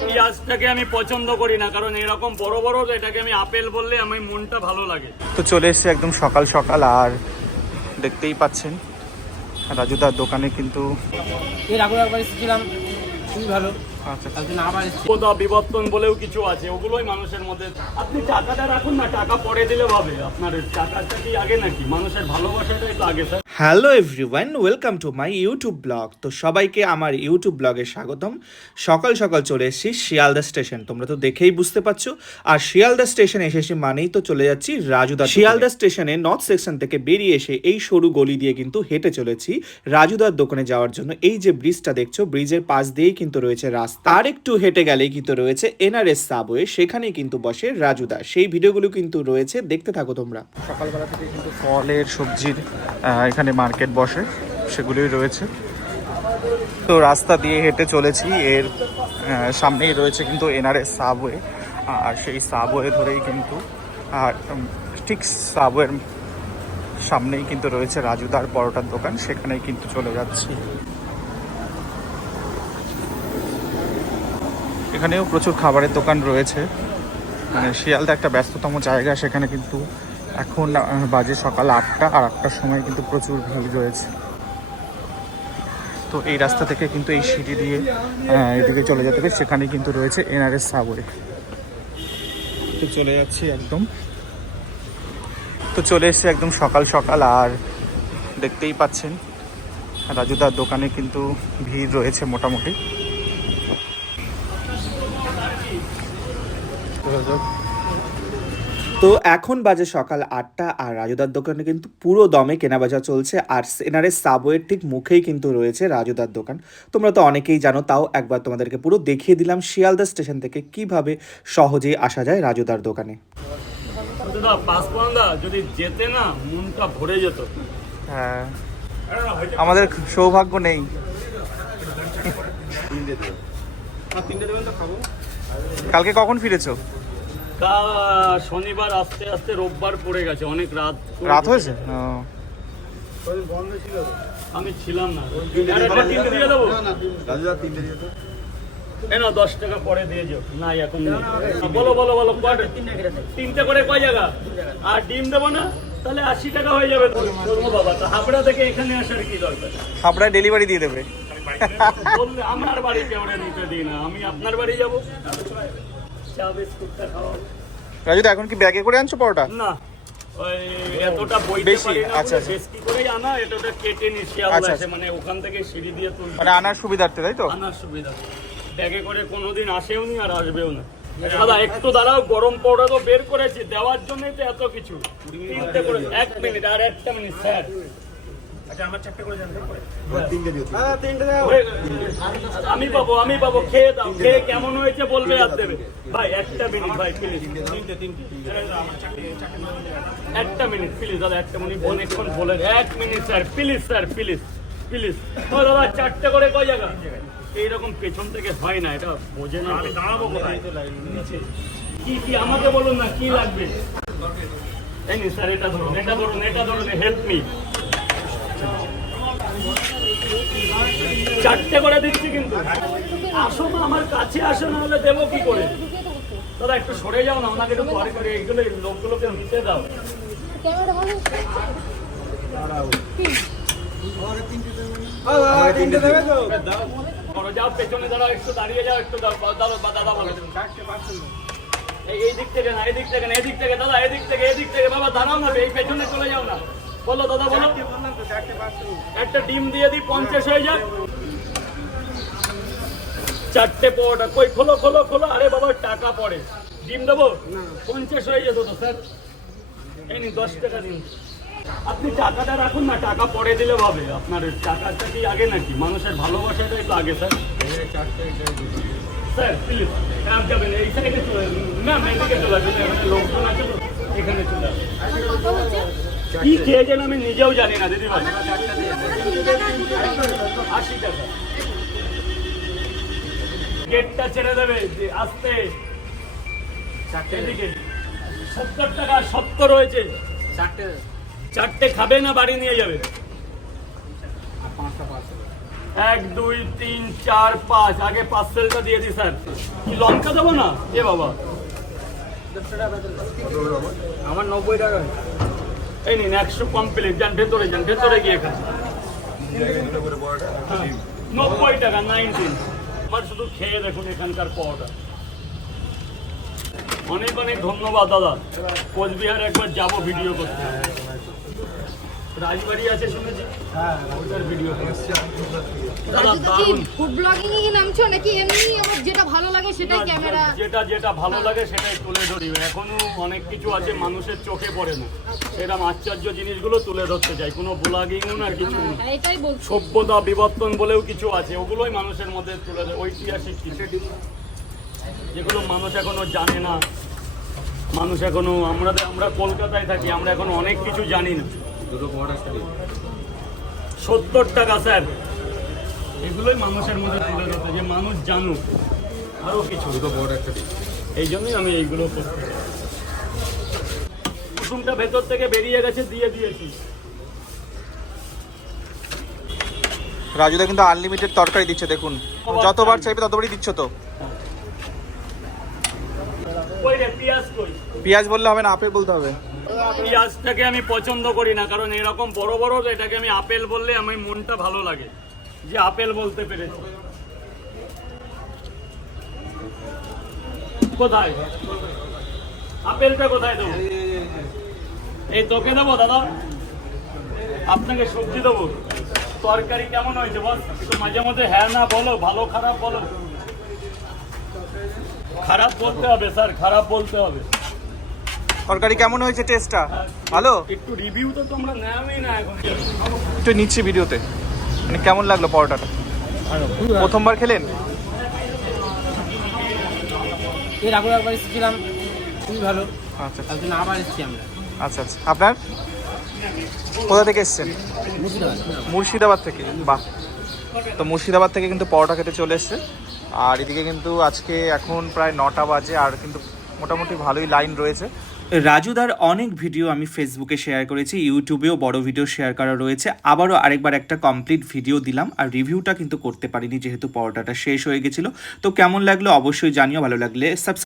পেঁয়াজটাকে আমি পছন্দ করি না কারণ এরকম বড় বড় এটাকে আমি আপেল বললে আমার মনটা ভালো লাগে। তো চলে এসেছে একদম সকাল সকাল আর দেখতেই পাচ্ছেন রাজুদার দোকানে কিন্তু এর আগে একবার এসেছিলাম খুবই ভালো। আচ্ছা। বিবর্তন বলেও কিছু আছে ওগুলোই মানুষের মধ্যে। আপনি টাকাটা রাখুন না টাকা পরে দিলে হবে। আপনার টাকাটা কি আগে নাকি? মানুষের ভালোবাসাটাই তো আগে sir. Hello everyone welcome to my YouTube blog. তো সবাইকে আমার ইউটিউব ব্লগে স্বাগতম। সকাল সকাল চলে এসেছি শিয়ালদা স্টেশন। তোমরা তো দেখেই বুঝতে পারছ। আর শিয়ালদা স্টেশন এসেছি মানেই তো চলে যাচ্ছি রাজুদা শিয়ালদা স্টেশনে নর্থ সেকশন থেকে বেরিয়ে এসে এই সরু গলি দিয়ে কিন্তু হেঁটে চলেছি রাজুদার দোকানে যাওয়ার জন্য। এই যে ব্রিজটা দেখছ ব্রিজের পাশ দিয়েই কিন্তু রয়েছে রাস্তা। আর একটু হেঁটে গেলেই কিন্তু রয়েছে এনআরএস সাবওয়ে সেখানেই কিন্তু বসে রাজুদা সেই ভিডিওগুলো কিন্তু রয়েছে দেখতে থাকো তোমরা। সকালবেলা থেকে কিন্তু ফলের সবজির আহ, এখানে মার্কেট বসে, সেগুলোই রয়েছে। তো রাস্তা দিয়ে হেঁটে চলেছি। এর সামনেই রয়েছে কিন্তু এনআরএস সাবওয়ে আর সেই সাবওয়ে ধরেই কিন্তু, আর ঠিক সাবওয়ের সামনেই কিন্তু রয়েছে রাজুদার পরোটার দোকান। সেখানেই কিন্তু চলে যাচ্ছি। এখানেও প্রচুর খাবারের দোকান রয়েছে। মানে শিয়ালদা একটা ব্যস্ততম জায়গা, সেখানে কিন্তু এখন বাজে সকাল আটটা, আর আটটার সময় কিন্তু প্রচুর ভিড় রয়েছে। তো এই রাস্তা থেকে কিন্তু এই সিঁড়ি দিয়ে এদিকে চলে যেতে হবে সেখানে কিন্তু রয়েছে এনআরএস সাবওয়ে তো চলে যাচ্ছি একদম। তো চলে এসেছি একদম সকাল সকাল, আর দেখতেই পাচ্ছেন রাজুদার দোকানে কিন্তু ভিড় রয়েছে মোটামুটি। তো এখন বাজে সকাল আটটা আর রাজুদার দোকানে কিন্তু পুরো দমে কেনাবেচা চলছে আর সেনারের সাবওয়ের ঠিক মুখেই কিন্তু রয়েছে রাজুদার দোকান। তোমরা তো অনেকেই জানো তাও একবার তোমাদেরকে পুরো দেখিয়ে দিলাম শিয়ালদা স্টেশন থেকে কীভাবে সহজেই আসা যায় রাজুদার দোকানে। যদি যেতে না মনটা ভরে যেত। হ্যাঁ। আমাদের সৌভাগ্য নেই। কালকে কখন ফিরেছো? কা শনিবার আস্তে আস্তে রোববার পড়ে গেছে অনেক রাত। রাত হয়েছে? ও। আমি ছিলাম না। তিনটে দিয়ে দেবো। না দশ টাকা পরে দিয়ে যাও না এখন বলো বলো বলো তিনটে করে কয় জায়গা? আর ডিম দেবো না? তাহলে আশি টাকা হয়ে যাবে বাবা তো হাবড়া থেকে এখানে আসার কি দরকার? হাবড়ায় ডেলিভারি দিয়ে দেবে। আমার বাড়িতে ওরা নিতে দিই না আমি আপনার বাড়ি যাব। চা বিস্কুটটা খাওয়াবো রাজুদা এখন কি ব্যাগে করে আনছো পরোটা? না। ওই এতটা বইতে বেশি, পারি না আচ্ছা, আচ্ছা। বেশি করেই আনা এটা ওটা কেটে আচ্ছা, আছে মানে ওখান থেকে সিঁড়ি দিয়ে মানে আনার সুবিধার্থে তাই তো? আনার সুবিধা ব্যাগে করে কোনোদিন আসেও নি আর আসবেও না। দাদা একটু দাঁড়াও গরম পাউডার তো বের করেছি দেওয়ার জন্যই তো এত কিছু। তিনটে করে এক মিনিট আর একটা মিনিট স্যার। আমি পাবো আমি পাবো খেয়ে দাও খেয়ে কেমন হয়েছে বলবে আর দেবে। ভাই একটা মিনিট ভাই প্লিজ তিনটে তিনটে একটা মিনিট প্লিজ দাদা একটা মিনিট অনেকক্ষণ এক minute sir please sir please please ও দাদা চারটে করে কয় জায়গা? এইরকম পেছন থেকে হয় না এটা বোঝে না। দাঁড়াবো কোথায়? কি কি আমাকে বলুন না কি লাগবে? এই নি স্যার এটা ধরুন এটা ধরুন এটা ধরুন হেল্প মি চারটে করে দিচ্ছি কিন্তু। আসো না আমার কাছে আসো না হলে দেবো কি করে? দাদা, একটু সরে যাও না, ওনাকে একটু পরে করে এইগুলো লোকগুলোকে নিতে দাও। এই দিক থেকে না, এই দিক থেকে না, এই দিক থেকে, দাদা, এই দিক থেকে, এই দিক থেকে, বাবা, দাঁড়াও না, এই পেছনে চলে যাও না। বলো দাদা, বলো। একটা ডিম দিয়ে দিই, পঞ্চাশ হয়ে যাক। চারটে পরোটা। কই, খোলো খোলো খোলো। আরে বাবা, টাকা পড়ে। ডিম দেবো? পঞ্চাশ হয়ে যেত তো, স্যার। এই নিন, দশ টাকা দিন আপনি টাকাটা রাখুন না, টাকা পরে দিলে হবে। আপনার টাকাটা কি আগে নাকি? মানুষের ভালোবাসাটাই তো আগে, স্যার। স্যার প্লিজ আর যাবেন। এই সাইডে চলে ম্যাম এদিকে চলে আসবেন এখানে লোকজন আছে এখানে চলে আসবেন কি খেয়েছেন আমি নিজেও জানি না দিদি ভাই। আশি টাকা। গেটটা ছেড়ে দেবে যে আসতে। এদিকে। সত্তর টাকা সত্তর হয়েছে। চারটে। চারটে খাবে না বাড়ি নিয়ে যাবে। এক দুই তিন চার পাঁচ। আগে পার্সেলটা দিয়ে দিই স্যার। কি লঙ্কা দেবো না? এ বাবা। আমার নব্বই টাকা এই নিন একশো কমপ্লিট যান ভেতরে যান ভেতরে গিয়ে খান। হ্যাঁ, নব্বই টাকা নাইনটিন আমার শুধু খেয়ে দেখুন এখানকার পাওয়াটা অনেক অনেক ধন্যবাদ দাদা। কোচবিহার একবার যাব ভিডিও করতে। রাজবাড়ি আছে শুনেছি। ওটার ভিডিও দাদা তো কি দারুণ। ফুড ব্লগিং এ নামছো নাকি? এমনি আমার যেটা ভালো লাগে সেটাই ক্যামেরা যেটা যেটা ভালো লাগে সেটাই তুলে ধরি। এখনও অনেক কিছু আছে মানুষের চোখে পড়ে না। আশ্চর্য জিনিসগুলো তুলে ধরতে চাই। কোনো ব্লগিংও না কিছু হ্যাঁ, এটাই বলছি। সভ্যতা বিবর্তন বলেও কিছু আছে ওগুলোই মানুষের মধ্যে তুলে ধরে। ঐতিহাসিক কিছু। যেগুলো মানুষ এখনও জানে না। মানুষ এখনও আমরা আমরা কলকাতায় থাকি আমরা এখন অনেক কিছু জানি না। সত্তর টাকা স্যার। এগুলোই মানুষের মধ্যে তুলে ধরতে যে মানুষ জানুক। আরও কিছু। এই জন্যই আমি এইগুলো কুসুমটা ভেতর থেকে বেরিয়ে গেছে দিয়ে দিয়েছি। রাজুদা কিন্তু আনলিমিটেড তরকারি দিচ্ছে দেখুন। যতবার চাইবে ততবারই দিচ্ছ তো। পিঁয়াজ পেঁয়াজ বললে হবে না আপেল বলতে হবে। পেঁয়াজটাকে আমি পছন্দ করি না, কারণ এরকম বড় বড় এটাকে আমি আপেল বললে আমার মনটা ভালো লাগে, যে আপেল বলতে পেরেছি। কোথায়? আপেলটা কোথায় দেবো? এই তোকে দেবো, দাদা? আপনাকে সবজি দেবো। তরকারি কেমন হয়েছে বল? একটু মাঝে মধ্যে হ্যাঁ না বলো, ভালো, খারাপ বলো। খারাপ বলতে হবে, স্যার, খারাপ বলতে হবে। তরকারি কেমন হয়েছে টেস্টটা ভালো? একটু রিভিউ তো তোমরা নেওই না এখন। একটু নিচ্ছি ভিডিওতে। মানে কেমন লাগল পরোটাটা? প্রথমবার খেলেন? এর আগে একবার এসেছিলাম খুবই ভালো। আচ্ছা তার আবার এসেছি আমরা। আচ্ছা আচ্ছা। আপনার? কোথা থেকে এসছেন? মুর্শিদাবাদ থেকে? বাহ। তো মুর্শিদাবাদ থেকে কিন্তু পরোটা খেতে চলে এসছে। আর এদিকে কিন্তু আজকে এখন প্রায় নটা বাজে আর কিন্তু মোটামুটি ভালোই লাইন রয়েছে। রাজুদার অনেক ভিডিও আমি ফেসবুকে শেয়ার করেছি, ইউটিউবেও বড় ভিডিও শেয়ার করা রয়েছে। আবারও আরেকবার একটা কমপ্লিট ভিডিও দিলাম, আর রিভিউটা কিন্তু করতে পারিনি যেহেতু পরোটাটা শেষ হয়ে গেছিল। তো কেমন লাগল অবশ্যই জানিও, ভালো লাগলে সাবস্ক্রাইব